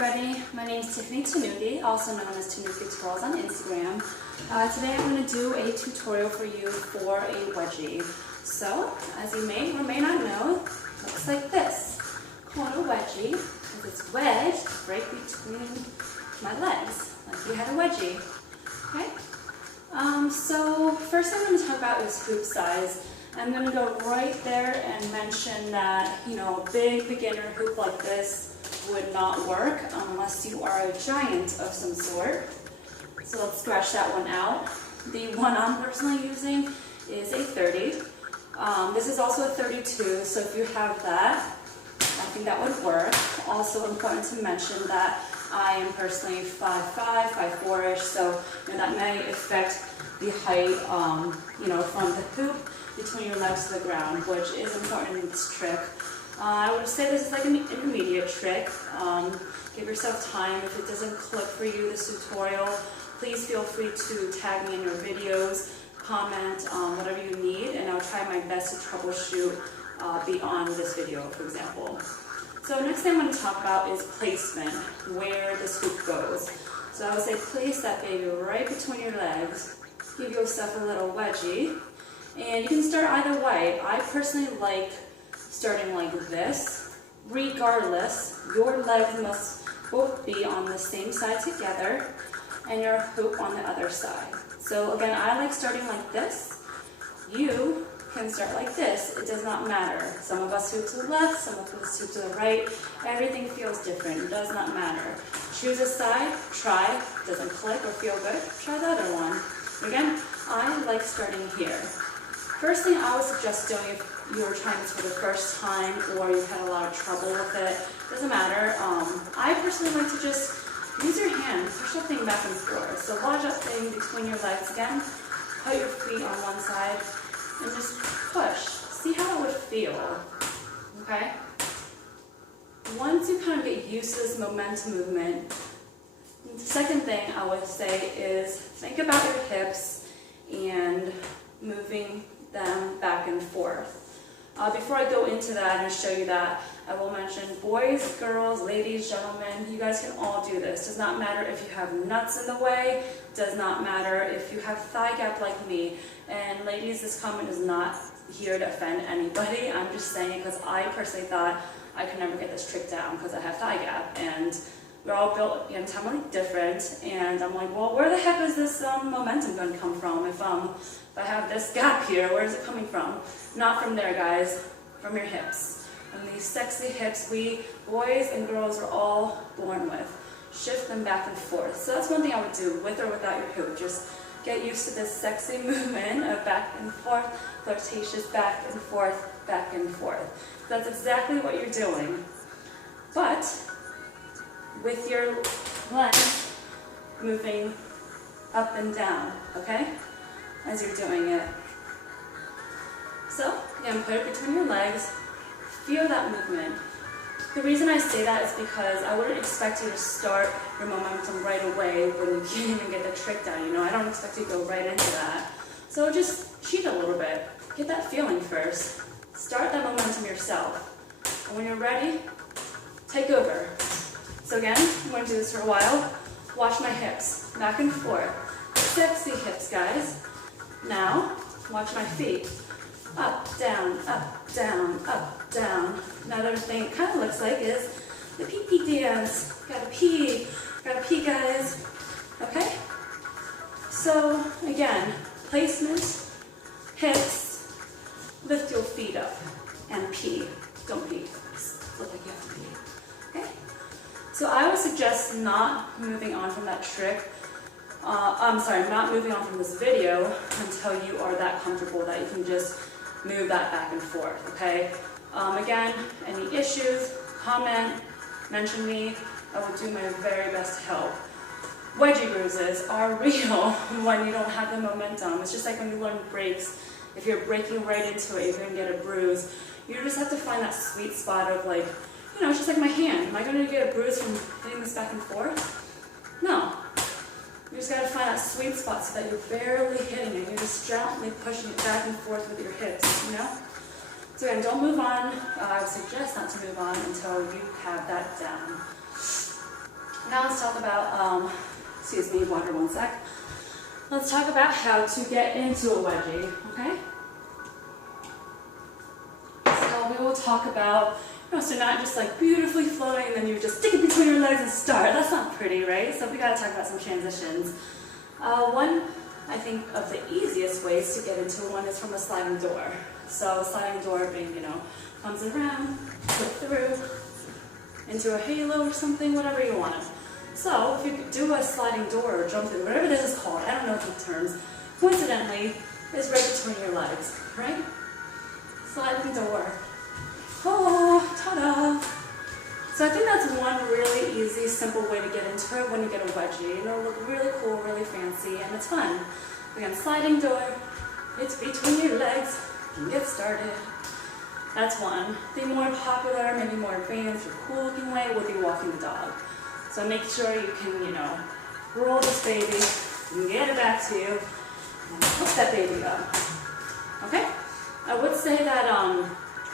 everybody, my name is Tanuki, also known as Tanookitwirls on Instagram. Today I'm going to do a tutorial for you for a wedgie. So, as you may or may not know, it looks like this. Called a wedgie because it's wedged right between my legs, like you had a wedgie. Okay? So first thing I'm going to talk about is hoop size. I'm going to go right there and mention that, a big beginner hoop like this would not work unless you are a giant of some sort. So let's scratch that one out. The one I'm personally using is a 30. This is also a 32, so if you have that, I think that would work. Also important to mention that I am personally 5'5", 5'4"-ish, so that may affect the height, from the hoop between your legs to the ground, which is important in this trick. I would say this is like an intermediate trick. Give yourself time. If it doesn't click for you, this tutorial, please feel free to tag me in your videos, comment whatever you need, and I'll try my best to troubleshoot beyond this video, for example. So next thing I'm going to talk about is placement, where this hoop goes. So I would say place that baby right between your legs, give yourself a little wedgie, and you can start either way. I personally like starting like this. Regardless, your legs must both be on the same side together and your hoop on the other side. So again, I like starting like this. You can start like this. It does not matter. Some of us hoop to the left, some of us hoop to the right. Everything feels different. It does not matter. Choose a side, try. Doesn't click or feel good, try the other one. Again, I like starting here. First thing I would suggest doing if you're trying this for the first time or you've had a lot of trouble with it, doesn't matter. I personally like to just use your hand, push that thing back and forth. So lodge that thing between your legs again, put your feet on one side, and just push. See how it would feel, okay? Once you kind of get used to this momentum movement, the second thing I would say is think about your hips and moving them back and forth. Before I go into that and show you that, I will mention boys, girls, ladies, gentlemen, you guys can all do this. Does not matter if you have nuts in the way, does not matter if you have thigh gap like me. And ladies, this comment is not here to offend anybody. I'm just saying it because I personally thought I could never get this trick down because I have thigh gap. And we're all built anatomically different. And I'm like, well, where the heck is this momentum going to come from? If I have this gap here, where is it coming from? Not from there, guys, from your hips. And these sexy hips we boys and girls are all born with. Shift them back and forth. So that's one thing I would do, with or without your hoop. Just get used to this sexy movement of back and forth, flirtatious back and forth, back and forth. That's exactly what you're doing. But with your legs moving up and down, okay? As you're doing it. So, again, put it between your legs, feel that movement. The reason I say that is because I wouldn't expect you to start your momentum right away when you can't even get the trick down, I don't expect you to go right into that. So just cheat a little bit. Get that feeling first. Start that momentum yourself. And when you're ready, take over. So again, I'm going to do this for a while. Watch my hips, back and forth. Sexy hips, guys. Now, watch my feet. Up, down, up, down, up, down. Another thing it kind of looks like is the pee-pee dance. Gotta pee, guys. Okay? So, again, placement, hips, lift your feet up, and pee. Don't pee. Just look like you have to pee. Okay? So I would suggest not moving on from that trick. Not moving on from this video until you are that comfortable that you can just move that back and forth, okay? Again, any issues, comment, mention me. I will do my very best to help. Wedgie bruises are real when you don't have the momentum. It's just like when you learn brakes. If you're braking right into it, you're going to get a bruise. You just have to find that sweet spot of like, it's just like my hand. Am I going to get a bruise from hitting this back and forth? No. You just got to find that sweet spot so that you're barely hitting it. You're just gently pushing it back and forth with your hips, So again, don't move on. I would suggest not to move on until you have that down. Now let's talk about, excuse me, water one sec. Let's talk about how to get into a wedgie, okay? So we will talk about, so not just like beautifully flowing and then you just stick it between your legs and start. That's not pretty, right? So we gotta talk about some transitions. One, I think, of the easiest ways to get into one is from a sliding door. So a sliding door being, comes around, flip through, into a halo or something, whatever you want. So if you could do a sliding door or jump through, whatever this is called, I don't know the terms, coincidentally, it's right between your legs, right? Sliding door. Oh, ta-da! So I think that's one really easy, simple way to get into it when you get a wedgie. It'll look really cool, really fancy, and it's fun. Again, sliding door, it's between your legs, you can get started. That's one. The more popular, maybe more advanced or cool looking way would be walking the dog. So make sure you can, roll this baby, you can get it back to you, and hook that baby up. Okay? I would say that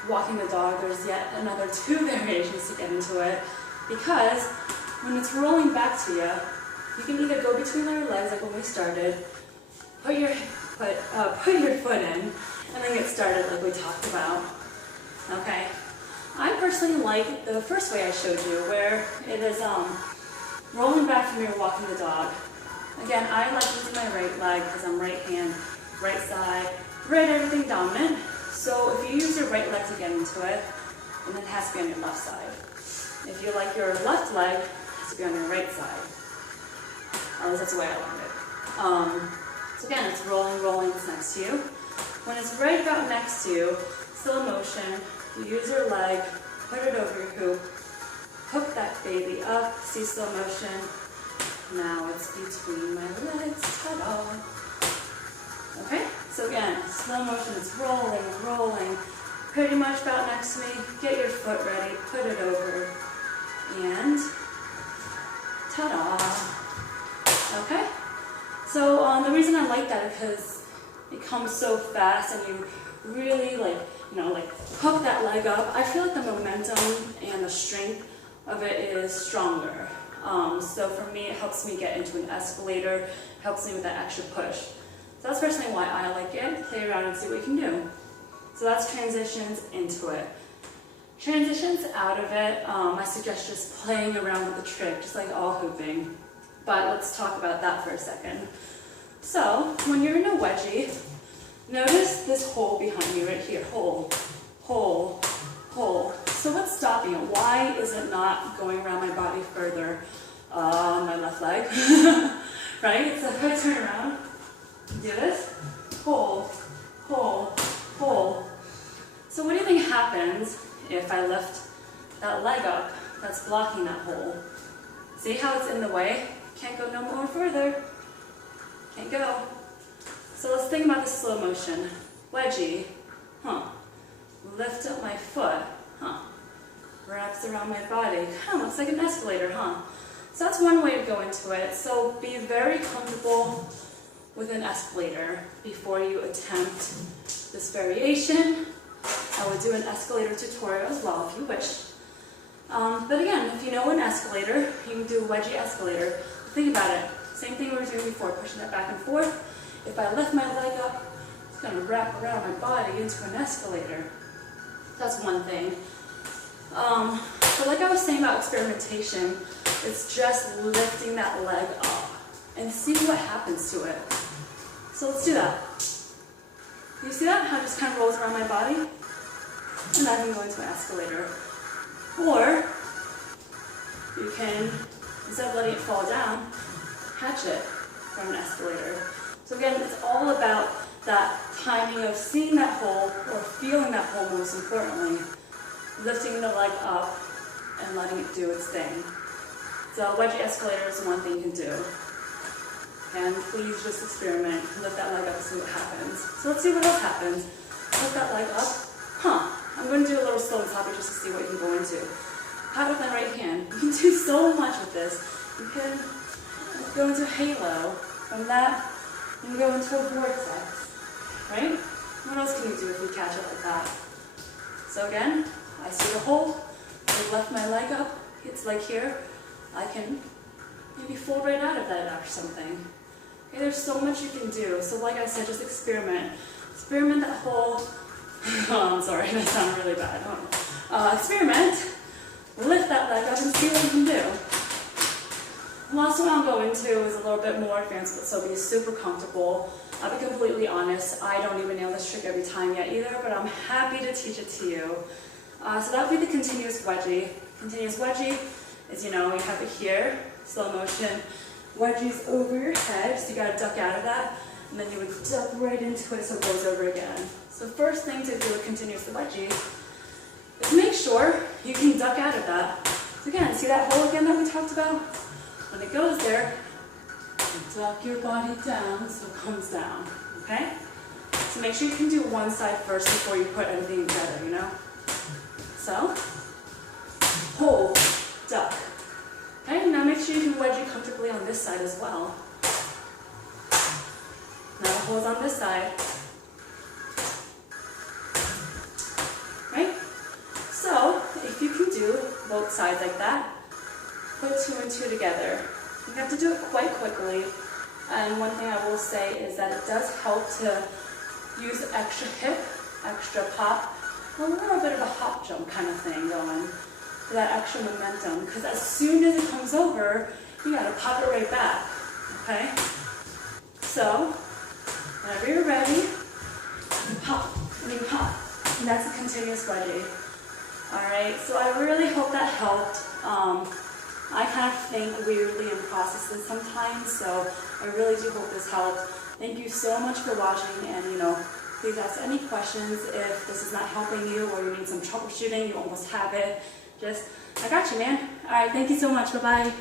walking the dog, there's yet another 2 variations to get into it, because when it's rolling back to you, you can either go between your legs like when we started, put your foot in, and then get started like we talked about. Okay? I personally like the first way I showed you, where it is rolling back from your walking the dog. Again, I like using my right leg because I'm right hand, right side, right everything dominant. So if you use your right leg to get into it, then it has to be on your left side. If you like your left leg, it has to be on your right side. At least that's the way I learned it. So again, it's rolling, it's next to you. When it's right about next to you, slow motion, you use your leg, put it over your hoop, hook that baby up, see slow motion. Now it's between my legs, ta-da. Okay, so again, slow motion, it's rolling, pretty much about next to me. Get your foot ready, put it over, and ta-da. Okay, so the reason I like that is because it comes so fast and you really hook that leg up. I feel like the momentum and the strength of it is stronger. So for me, it helps me get into an escalator, helps me with that extra push. So that's personally why I like it. Play around and see what you can do. So that's transitions into it. Transitions out of it, I suggest just playing around with the trick, just like all hooping. But let's talk about that for a second. So when you're in a wedgie, notice this hole behind you right here. Hole, hole, hole. So what's stopping it? Why is it not going around my body further on my left leg? Right? So if I turn around, do this, hole, hole, hole. So what do you think happens if I lift that leg up that's blocking that hole? See how it's in the way? Can't go no more further. Can't go. So let's think about the slow motion. Wedgie, lift up my foot, wraps around my body. Kind of looks like an escalator, So that's one way to go into it. So be very comfortable with an escalator before you attempt this variation. I would do an escalator tutorial as well if you wish. But again, if you know an escalator, you can do a wedgie escalator. Think about it. Same thing we were doing before, pushing it back and forth. If I lift my leg up, it's going to wrap around my body into an escalator. That's one thing. But like I was saying about experimentation, it's just lifting that leg up and see what happens to it. So let's do that. You see that? How it just kind of rolls around my body? And I can go into an escalator. Or you can, instead of letting it fall down, catch it from an escalator. So again, it's all about that timing of seeing that hole or feeling that hole most importantly, lifting the leg up and letting it do its thing. So wedgie escalator is one thing you can do. And please just experiment, lift that leg up and see what happens. So let's see what else happens. Lift that leg up. I'm going to do a little slow and sloppy just to see what you can go into. How about my right hand? You can do so much with this. You can go into a halo. From that, you can go into a vortex. Right? What else can you do if you catch it like that? So again, I see the hole. I lift my leg up. It's like here. I can maybe fold right out of that or something. Okay, there's so much you can do. So like I said, just experiment. Experiment that whole, oh, I'm sorry, that sounded really bad. Experiment, lift that leg up and see what you can do. The last one I'll go into is a little bit more advanced, but so be super comfortable. I'll be completely honest, I don't even nail this trick every time yet either, but I'm happy to teach it to you. So that would be the continuous wedgie. Continuous wedgie is, you have it here, slow motion. Wedgie's over your head, so you gotta duck out of that, and then you would duck right into it so it goes over again. So first thing to do with continuous wedgie is make sure you can duck out of that. So again, see that hole again that we talked about? When it goes there, you duck your body down so it comes down, okay? So make sure you can do one side first before you put everything together, So, hold, duck. Okay, now make sure you can wedgie comfortably on this side as well. Now hold on this side. Right? So, if you can do both sides like that, put 2 and 2 together. You have to do it quite quickly. And one thing I will say is that it does help to use extra hip, extra pop, a little bit of a hop jump kind of thing going for that extra momentum. Because as soon as it comes over, you gotta pop it right back. Okay? So, whenever you're ready, you pop and you pop. And that's a continuous wedgie. Alright, so I really hope that helped. I kind of think weirdly in processes sometimes, so I really do hope this helped. Thank you so much for watching, and please ask any questions if this is not helping you or you need some troubleshooting, you almost have it. I got you, man. Alright, thank you so much. Bye-bye.